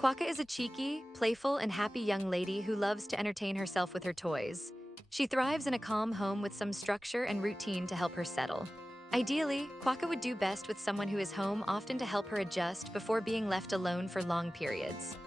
Quokka is a cheeky, playful, and happy young lady who loves to entertain herself with her toys. She thrives in a calm home with some structure and routine to help her settle. Ideally, Quokka would do best with someone who is home often to help her adjust before being left alone for long periods.